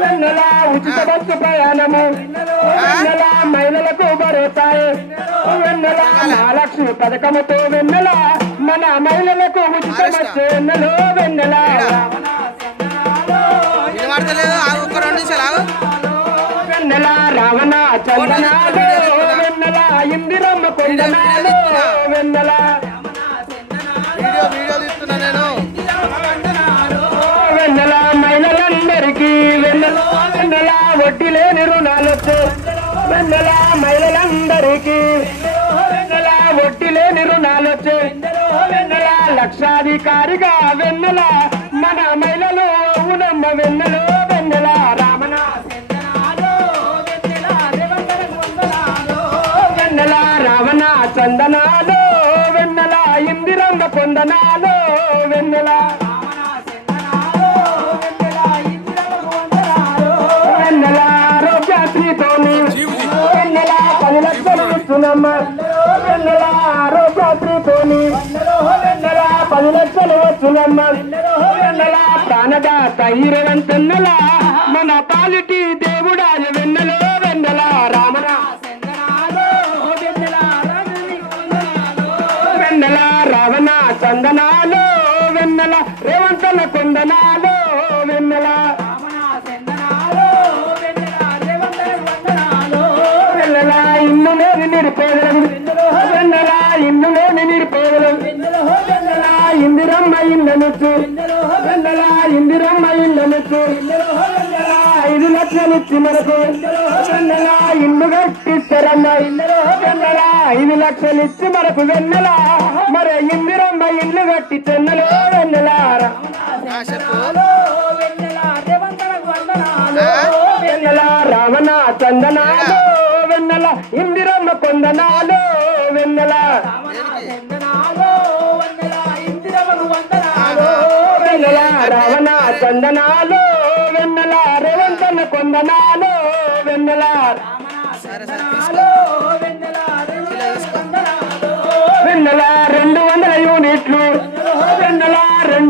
వెన్నెల ఉచిత బస్సు ప్రయాణము వెన్నెల మహిళలకు భరోసాయే వెన్నెల మహాలక్ష్మి పథకముతో వెన్నెల మన మహిళలకు ఉచిత బస్సు వెన్నెలో వెన్నెల వెన్నెల రావణ చందనాలు వెన్నెల ఇందిరమ్మ కొండనాలు వెన్నెల వెన్నెల మహిళలందరికీ వెన్నెల వెన్నెల వడ్డీ లేని రుణాలొచ్చు వెన్నెల మహిళలందరికీ వెన్నెల వడ్డీ లేని రుణాలొచ్చు వెన్నెల లక్షాధికారిగా వెన్నెల మన మహిళలు అవునమ్మ వెన్నెలో వెన్నెల రామణ వెన్నెల రావణ చందనాలు వెన్నెల ఇందిరమ్మ కొందనాలు వెన్నెల వెన్నెల ఆరోగ్యశ్రీతోని వెన్నెల 10 లక్షలు ఇస్తున్నమ్మ వెన్నెల ఆరోగ్యశ్రీతోని వెన్నెల 10 లక్షలు వచ్చునమ్మ వెన్నెల ప్రాణదాత హీరవంతెన్నెల మన పాలిటీ దేవుడాయ వెన్నెలో వెన్నెల రామణ వెన్నెల రావణ చందనాలు వెన్నెల రేవంతల కొందనాలు వెన్నెల వెన్నెల ఇల్లు లేని నిరుపేదలు వెన్నెల ఇల్లు లేని నిరుపేదలు వెన్నెల ఇందిరమ్మ ఇళ్ళనుచ్చు వెన్నెల ఇందిరమ్మ ఇళ్ళనుచ్చు 5 లక్షలు ఇచ్చి మనకు వెన్నెల ఇల్లు కట్టిస్తారన్న వెన్నెల 5 లక్షలు ఇచ్చి మనకు వెన్నెల మరి ఇందిరమ్మ ఇల్లు కట్టి చెన్నెలో వెన్నెల వెన్నెల రావణ చందనాలు వెన్నెల ఇందిరమ్మ కొందనాలు వెన్నెల వెన్నెల రావణ చందనాలు వెన్నెల రేవంతన కొందనాలు వెన్నెల వెన్నెల